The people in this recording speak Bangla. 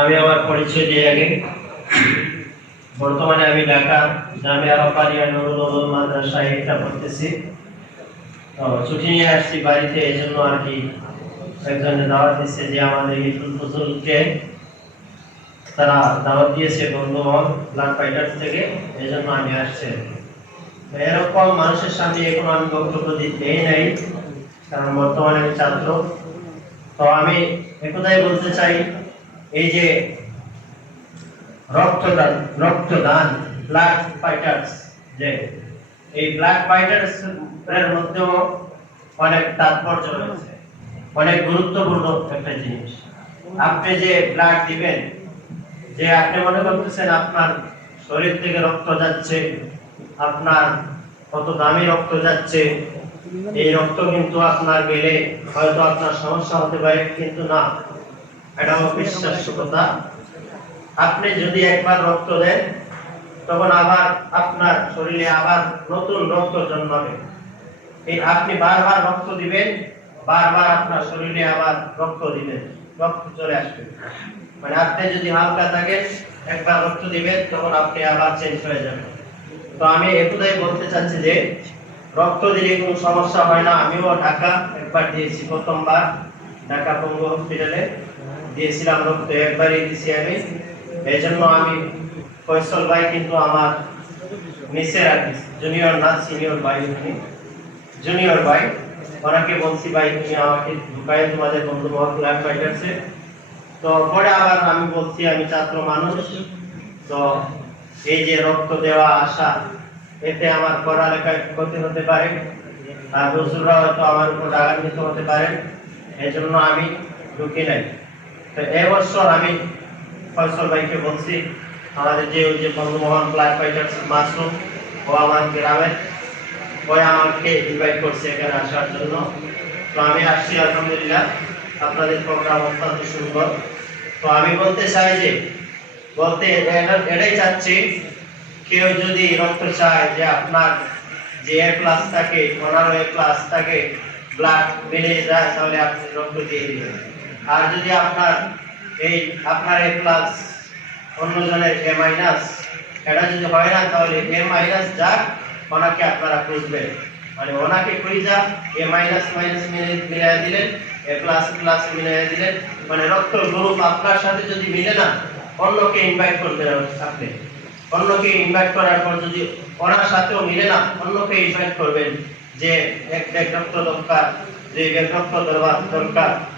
আমি আমার পরিচয় দিয়ে আগে। বর্তমানে আমি ঢাকা জামিয়া রব্বানিয়া নুরুল উলুম মাদ্রাসায় এটা পড়তেছি। তো ছুটি নিয়ে আসছি বাড়িতে এই জন্য আর কি একজনে দাওয়াত দিচ্ছে যে আমাদের ইফুল ফজলকে তারা দাওয়াত দিয়েছে বন্ধুমহল ব্লাড ফাইটার্স থেকে এই জন্য আমি আসছি। এরকম মানুষের সামনে এখন আমি বক্তব্য দিতেই নাই। কারণ বর্তমানে আমি ছাত্র। তো আমি একথাই বলতে চাই, এই যে রক্তদান রক্তদান ব্লাড ফাইটার্স যে, এই ব্লাড ফাইটার্স এর মধ্যেও অনেক তাৎপর্য রয়েছে। অনেক গুরুত্বপূর্ণ একটা জিনিস। আপনি যে ব্লাড দিবেন, যে আপনি মনে করতেছেন আপনার শরীর থেকে রক্ত যাচ্ছে, আপনার কত দামি রক্ত যাচ্ছে এই রক্ত কিন্তু আপনার গেলে হয়তো আপনার সমস্যা হতে পারে, কিন্তু না। এটা অবিশ্বাস্য কথা আপনি যদি একবার রক্ত দেন, তখন আবার আপনার শরীরে আবার নতুন রক্ত জন্মাবে। এই আপনি বারবার রক্ত দিবেন, বারবার আপনার শরীরে আবার রক্ত দিবেন, রক্ত চলে আসবে। মানে আপনি যদি হালকা থাকেন, একবার রক্ত দিবেন, তখন আপনি আবার চেঞ্জ হয়ে যাবেন। তো আমি একটাই বলতে চাচ্ছি যে রক্ত দিলে কোনো সমস্যা হয় না। আমিও ঢাকা একবার দিয়েছি, প্রথমবার ঢাকা পঙ্গু হসপিটালে দিয়েছিলাম রক্ত, একবারই দিয়েছি আমি। এই জন্য আমি ফয়সল ভাই কিন্তু আমার নিচের আর জুনিয়র না সিনিয়র ভাই উনি। জুনিয়র ভাই, ওনাকে বলছি, ভাই, তুমি আমাকে ঢুকাই তোমাদের বন্ধু মহল ব্ল্যাক ফাইটার্সে তো পরে আবার আমি বলছি, আমি ছাত্র মানুষ। তো এই যে রক্ত দেওয়া, আসা এতে আমার পড়ালেখায় ক্ষতি হতে পারে, আর হুজুররা হয়তো আমার উপর রাগান্বিত হতে পারে এই জন্য আমি ঢুকি নাই। তো এবছর আমি ফয়সল ভাইকে বলছি, আমাদের যে ওই যে বন্ধুমোহন ব্ল্যাক ফাইটার্স মাশরুম ও আমার গ্রামের ওই আমাকে ইনভাইট করছে এখানে আসার জন্য। তো আমি আসছি, আলহামদুলিল্লাহ, আপনাদের প্রোগ্রাম অত্যন্ত সুন্দর। তো আমি বলতে চাই যে, বলতে এটা- এটাই চাচ্ছি কেউ যদি রক্ত চায় যে আপনার যে এ প্লাস থাকে ওনারও এ প্লাস থাকে ব্লাড মিলে যায়, তাহলে আপনি রক্ত দিয়ে দিবেন। আর যদি আপনার এই, আপনার এ প্লাস অন্যজনের এ মাইনাস এটা যদি হয় না, তাহলে এ মাইনাস যাক, ওনাকে আপনারা খুঁজবেন। মানে ওনাকে খুঁজে খুঁজা এ মাইনাস মাইনাস মিলাই দিলেন, এ প্লাস প্লাস মিলিয়ে দিলেন। মানে রক্ত গ্রুপ আপনার সাথে যদি মিলে না, অন্যকে ইনভাইট করবেন আপনি। অন্যকে ইনভাইট করার পর যদি ওনার সাথেও মিলে না, অন্যকে ইনভাইট করবেন যে, এক ব্যাগ রক্ত দরকার যে ব্যাগ রক্ত দরকার।